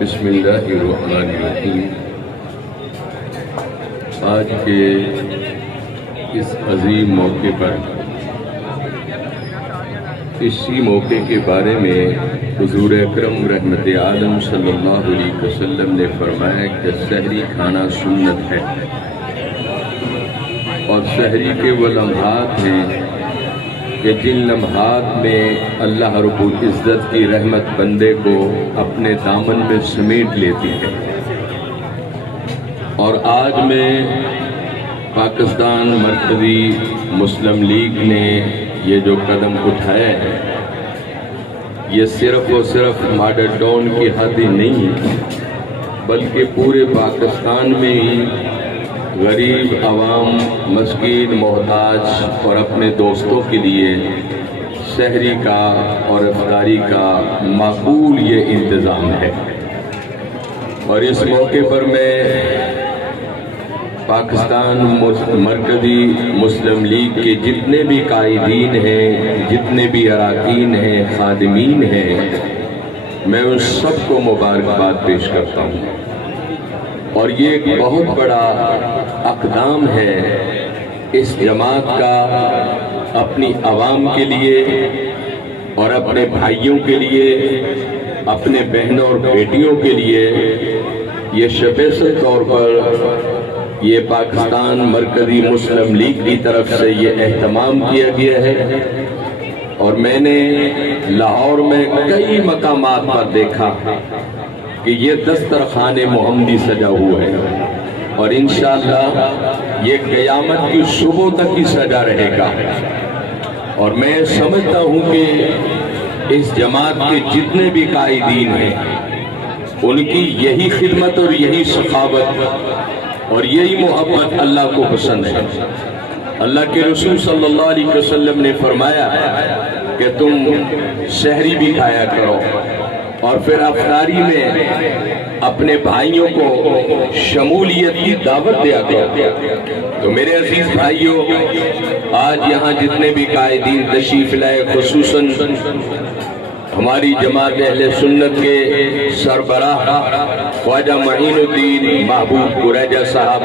بسم اللہ الرحمن الرحیم۔ آج کے اس عظیم موقع پر اسی موقع کے بارے میں حضور اکرم رحمت عالم صلی اللہ علیہ وسلم نے فرمایا کہ سحری کھانا سنت ہے، اور سحری کے وہ لمحات ہیں کہ جن لمحات میں اللہ رب العزت کی رحمت بندے کو اپنے دامن میں سمیٹ لیتی ہے۔ اور آج میں پاکستان مرکزی مسلم لیگ نے یہ جو قدم اٹھایا ہے، یہ صرف اور صرف ماڈل ٹاؤن کی حد ہی نہیں بلکہ پورے پاکستان میں ہی غریب عوام، مسکین، محتاج اور اپنے دوستوں کے لیے سحری کا اور افطاری کا معقول یہ انتظام ہے۔ اور اس موقع پر میں پاکستان مرکزی مسلم لیگ کے جتنے بھی قائدین ہیں، جتنے بھی اراکین ہیں، خادمین ہیں، میں ان سب کو مبارکباد پیش کرتا ہوں۔ اور یہ ایک بہت بڑا اقدام ہے اس جماعت کا اپنی عوام کے لیے اور اپنے بھائیوں کے لیے، اپنے بہنوں اور بیٹیوں کے لیے یہ اسپیشل طور پر یہ پاکستان مرکزی مسلم لیگ کی طرف سے یہ اہتمام کیا گیا ہے۔ اور میں نے لاہور میں کئی مقامات پر دیکھا کہ یہ دسترخوان محمدی سجا ہوا ہے، اور انشاءاللہ یہ قیامت کی صبح تک ہی سجا رہے گا۔ اور میں سمجھتا ہوں کہ اس جماعت کے جتنے بھی قائدین ہیں ان کی یہی خدمت اور یہی سخاوت اور یہی محبت اللہ کو پسند ہے۔ اللہ کے رسول صلی اللہ علیہ وسلم نے فرمایا کہ تم سحری بھی کھایا کرو اور پھر افطاری میں اپنے بھائیوں کو شمولیت کی دعوت دیا کرو۔ تو میرے عزیز بھائیوں، آج یہاں جتنے بھی قائدین تشریف لائے، خصوصاً ہماری جماعت اہل سنت کے سربراہ خواجہ معین الدین محبوب قریجہ صاحب،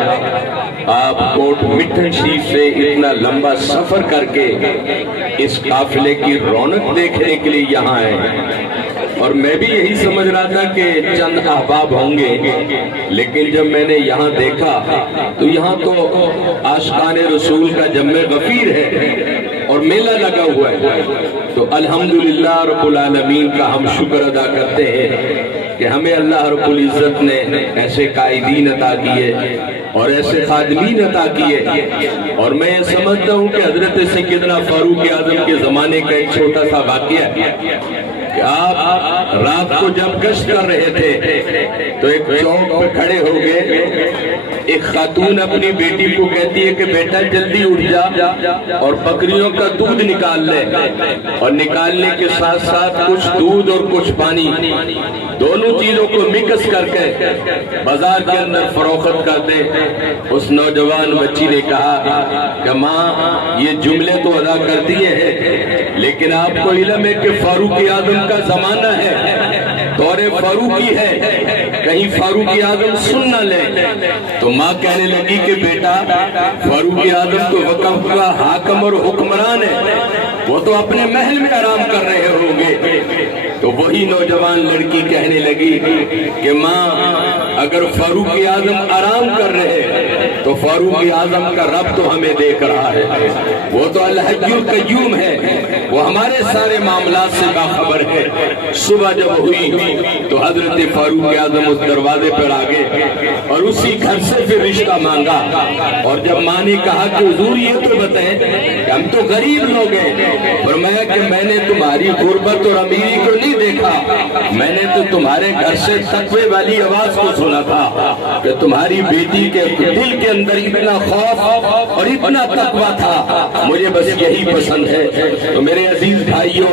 آپ کوٹ مٹھن شریف سے اتنا لمبا سفر کر کے اس قافلے کی رونق دیکھنے کے لیے یہاں آئے ہیں۔ اور میں بھی یہی سمجھ رہا تھا کہ چند احباب ہوں گے، لیکن جب میں نے یہاں دیکھا تو یہاں تو عاشقان رسول کا جمع غفیر ہے اور میلہ لگا ہوا ہے۔ تو الحمدللہ رب العالمین کا ہم شکر ادا کرتے ہیں کہ ہمیں اللہ رب العزت نے ایسے قائدین عطا کیے اور ایسے خادمین عطا کیے۔ اور میں یہ سمجھتا ہوں کہ حضرت سیدنا فاروق اعظم کے زمانے کا ایک چھوٹا سا واقعہ ہے کہ آپ رات کو جب گشت کر رہے تھے تو ایک چوک پر کھڑے ہو گئے، ایک خاتون اپنی بیٹی کو کہتی ہے کہ بیٹا جلدی اٹھ جا اور بکریوں کا دودھ نکال لے، اور نکالنے کے ساتھ ساتھ کچھ دودھ اور کچھ پانی، دونوں چیزوں کو مکس کر کے بازار کے اندر فروخت کر دے۔ اس نوجوان بچی نے کہا کہ ماں یہ جملے تو ادا کر دیے ہیں، لیکن آپ کو علم ہے کہ فاروق اعظم کا زمانہ ہے، دور فاروقی ہے، کہیں فاروق اعظم سن نہ لے۔ تو ماں کہنے لگی کہ بیٹا فاروق اعظم تو وقت کا حاکم اور حکمران ہے، وہ تو اپنے محل میں آرام کر رہے ہوں گے۔ تو وہی نوجوان لڑکی کہنے لگی کہ ماں اگر فاروق اعظم آرام کر رہے تو فاروق اعظم کا رب تو ہمیں دیکھ رہا ہے، وہ تو الحی القیوم ہے، وہ ہمارے سارے معاملات سے باخبر ہے۔ صبح جب ہوئی تو حضرت فاروق اعظم اس دروازے پر آگے اور اسی گھر سے پھر رشتہ مانگا۔ اور جب ماں نے کہا کہ حضور یہ تو بتائیں کہ ہم تو غریب لوگ ہیں، فرمایا کہ میں نے تمہاری غربت اور امیری کو نہیں دیکھا، میں نے تو تمہارے گھر سے تقوی والی آواز کو سنا تھا کہ تمہاری بیٹی کے دل کے اندر اتنا خوف اور اتنا تقوی تھا، مجھے بس یہی پسند ہے۔ تو میرے عزیز بھائیوں،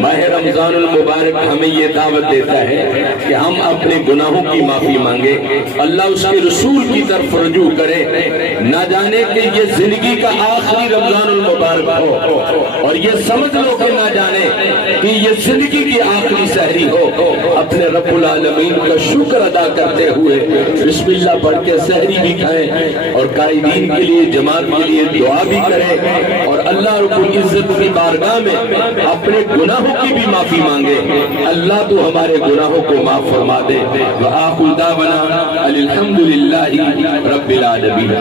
ماہ رمضان المبارک ہمیں یہ دعوت دیتا ہے کہ ہم اپنے گناہوں کی معافی مانگے، اللہ اس کے رسول کی طرف رجوع کرے۔ نہ جانے کہ یہ زندگی کا آخری رمضان المبارک مبارک ہو، اور یہ سمجھ لو کہ نہ جانے کہ یہ زندگی کی آخری سحری ہو، اپنے رب العالمین کا شکر ادا کرتے ہوئے بسم اللہ پڑھ کے سحری بھی کھائیں اور قائدین کے لیے جماعت کے لیے دعا بھی کریں، اور اللہ رب العزت کی بارگاہ میں اپنے گناہوں کی بھی معافی مانگے۔ اللہ تو ہمارے گناہوں کو معاف فرما دے۔ وآخر دعوانا الحمدللہ رب العالمین۔